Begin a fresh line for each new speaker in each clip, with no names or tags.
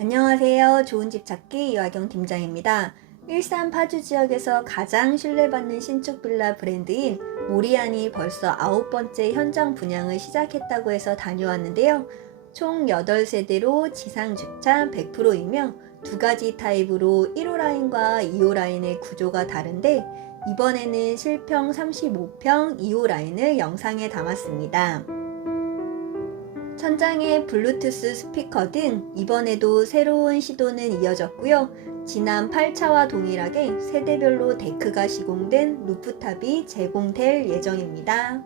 안녕하세요. 좋은 집 찾기 이화경 팀장입니다. 일산 파주 지역에서 가장 신뢰받는 신축 빌라 브랜드인 모리안이 벌써 아홉 번째 현장 분양을 시작했다고 해서 다녀왔는데요. 총 8세대로 지상 주차 100%이며 두 가지 타입으로 1호 라인과 2호 라인의 구조가 다른데 이번에는 실평 35평 2호 라인을 영상에 담았습니다. 천장에 블루투스 스피커 등 이번에도 새로운 시도는 이어졌고요. 지난 8차와 동일하게 세대별로 데크가 시공된 루프탑이 제공될 예정입니다.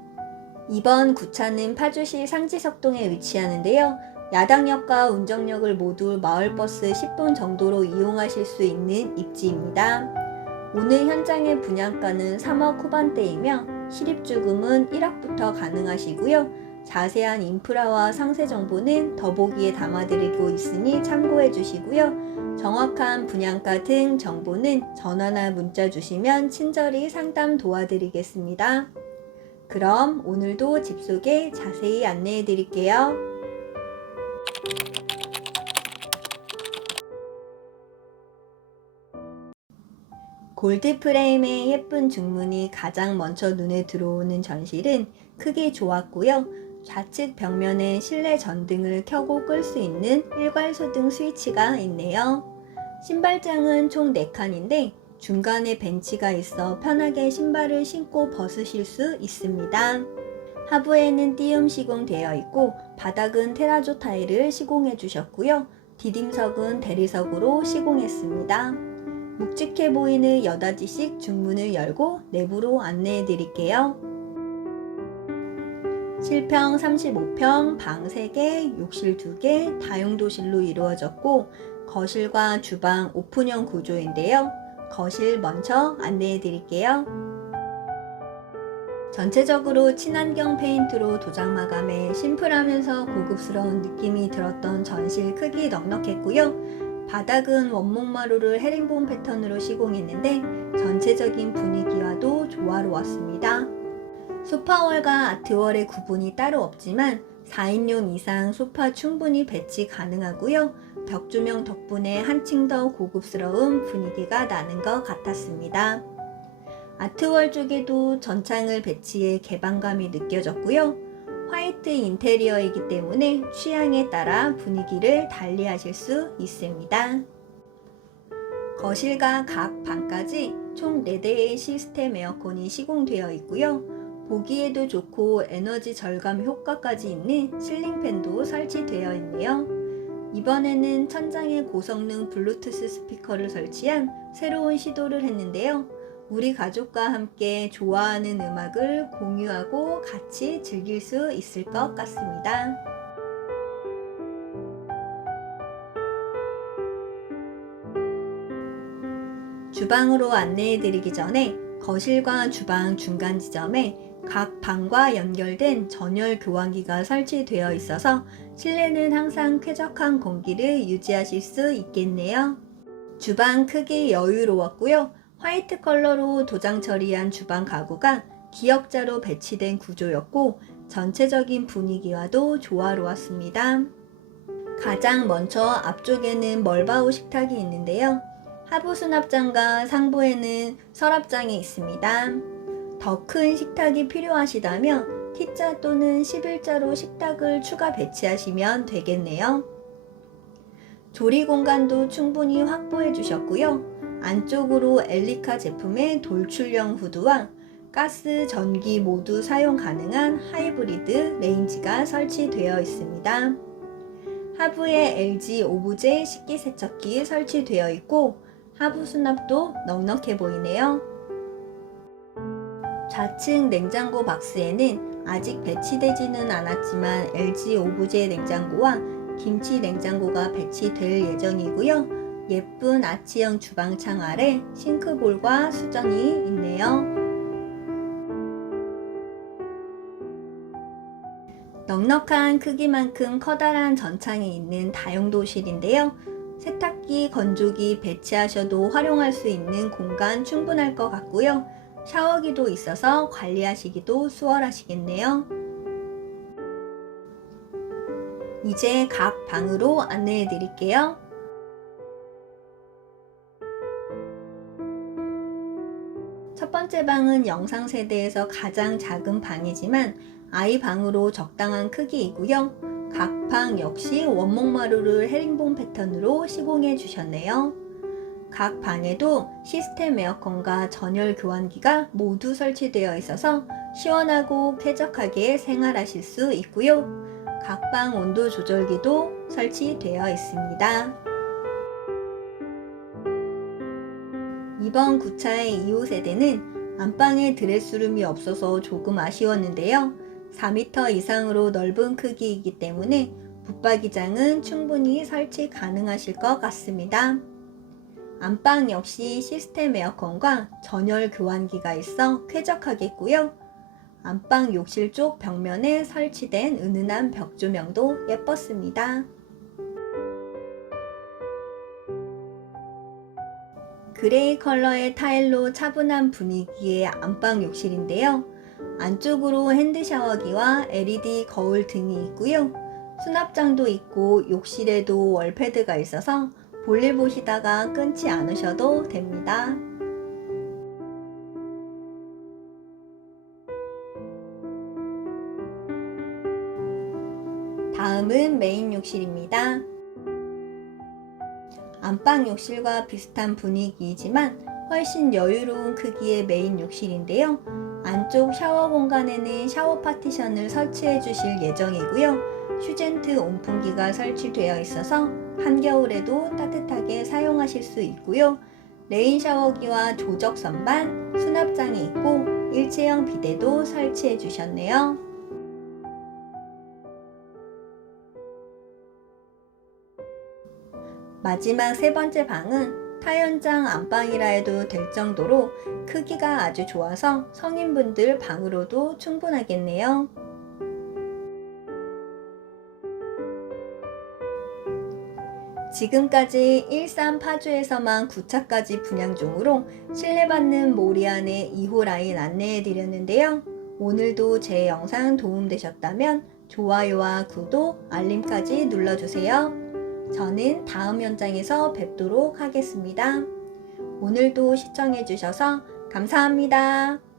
이번 9차는 파주시 상지석동에 위치하는데요. 야당역과 운정역을 모두 마을버스 10분 정도로 이용하실 수 있는 입지입니다. 오늘 현장의 분양가는 3억 후반대이며 실입주금은 1억부터 가능하시고요. 자세한 인프라와 상세 정보는 더보기에 담아드리고 있으니 참고해 주시고요. 정확한 분양가 등 정보는 전화나 문자 주시면 친절히 상담 도와드리겠습니다. 그럼 오늘도 집 소개 자세히 안내해 드릴게요. 골드 프레임의 예쁜 중문이 가장 먼저 눈에 들어오는 전실은 크기 좋았고요. 좌측 벽면에 실내 전등을 켜고 끌 수 있는 일괄소등 스위치가 있네요. 신발장은 총 4칸인데 중간에 벤치가 있어 편하게 신발을 신고 벗으실 수 있습니다. 하부에는 띄움 시공되어 있고 바닥은 테라조 타일을 시공해 주셨고요. 디딤석은 대리석으로 시공했습니다. 묵직해 보이는 여닫이식 중문을 열고 내부로 안내해 드릴게요. 실평 35평, 방 3개, 욕실 2개, 다용도실로 이루어졌고 거실과 주방 오픈형 구조인데요. 거실 먼저 안내해 드릴게요. 전체적으로 친환경 페인트로 도장 마감해 심플하면서 고급스러운 느낌이 들었던 전실 크기 넉넉했고요. 바닥은 원목 마루를 헤링본 패턴으로 시공했는데 전체적인 분위기와도 조화로웠습니다. 소파월과 아트월의 구분이 따로 없지만 4인용 이상 소파 충분히 배치 가능하고요. 벽 조명 덕분에 한층 더 고급스러운 분위기가 나는 것 같았습니다. 아트월 쪽에도 전창을 배치해 개방감이 느껴졌고요. 화이트 인테리어이기 때문에 취향에 따라 분위기를 달리하실 수 있습니다. 거실과 각 방까지 총 4대의 시스템 에어컨이 시공되어 있고요. 보기에도 좋고 에너지 절감 효과까지 있는 실링팬도 설치되어 있네요. 이번에는 천장에 고성능 블루투스 스피커를 설치한 새로운 시도를 했는데요. 우리 가족과 함께 좋아하는 음악을 공유하고 같이 즐길 수 있을 것 같습니다. 주방으로 안내해 드리기 전에 거실과 주방 중간 지점에 각 방과 연결된 전열 교환기가 설치되어 있어서 실내는 항상 쾌적한 공기를 유지하실 수 있겠네요. 주방 크기 여유로웠고요. 화이트 컬러로 도장 처리한 주방 가구가 기역자로 배치된 구조였고 전체적인 분위기와도 조화로웠습니다. 가장 먼저 앞쪽에는 멀바우 식탁이 있는데요. 하부 수납장과 상부에는 서랍장이 있습니다. 더 큰 식탁이 필요하시다면 T자 또는 11자로 식탁을 추가 배치하시면 되겠네요. 조리 공간도 충분히 확보해 주셨고요. 안쪽으로 엘리카 제품의 돌출형 후드와 가스, 전기 모두 사용 가능한 하이브리드 레인지가 설치되어 있습니다. 하부에 LG 오브제 식기세척기 설치되어 있고 하부 수납도 넉넉해 보이네요. 좌측 냉장고 박스에는 아직 배치되지는 않았지만 LG 오브제 냉장고와 김치 냉장고가 배치될 예정이고요. 예쁜 아치형 주방창 아래 싱크볼과 수전이 있네요. 넉넉한 크기만큼 커다란 전창이 있는 다용도실인데요. 세탁기, 건조기 배치하셔도 활용할 수 있는 공간 충분할 것 같고요. 샤워기도 있어서 관리하시기도 수월하시겠네요. 이제 각 방으로 안내해 드릴게요. 첫 번째 방은 영상 세대에서 가장 작은 방이지만 아이 방으로 적당한 크기이고요. 각 방 역시 원목마루를 헤링본 패턴으로 시공해 주셨네요. 각 방에도 시스템 에어컨과 전열 교환기가 모두 설치되어 있어서 시원하고 쾌적하게 생활하실 수 있고요. 각 방 온도 조절기도 설치되어 있습니다. 이번 9차의 2호 세대는 안방에 드레스룸이 없어서 조금 아쉬웠는데요. 4m 이상으로 넓은 크기이기 때문에 붙박이장은 충분히 설치 가능하실 것 같습니다. 안방 역시 시스템 에어컨과 전열 교환기가 있어 쾌적하겠고요. 안방 욕실 쪽 벽면에 설치된 은은한 벽 조명도 예뻤습니다. 그레이 컬러의 타일로 차분한 분위기의 안방 욕실인데요. 안쪽으로 핸드 샤워기와 LED 거울 등이 있고요. 수납장도 있고 욕실에도 월패드가 있어서 볼일 보시다가 끊지 않으셔도 됩니다. 다음은 메인 욕실입니다. 안방 욕실과 비슷한 분위기이지만 훨씬 여유로운 크기의 메인 욕실인데요. 안쪽 샤워 공간에는 샤워 파티션을 설치해 주실 예정이고요. 휴젠트 온풍기가 설치되어 있어서 한겨울에도 따뜻하게 사용하실 수 있고요. 레인 샤워기와 조적 선반, 수납장이 있고 일체형 비데도 설치해 주셨네요. 마지막 세 번째 방은 타연장 안방이라 해도 될 정도로 크기가 아주 좋아서 성인분들 방으로도 충분하겠네요. 지금까지 13 파주에서만 9차까지 분양 중으로 신뢰받는 모리안의 2호 라인 안내해 드렸는데요. 오늘도 제 영상 도움되셨다면 좋아요와 구독, 알림까지 눌러주세요. 저는 다음 현장에서 뵙도록 하겠습니다. 오늘도 시청해주셔서 감사합니다.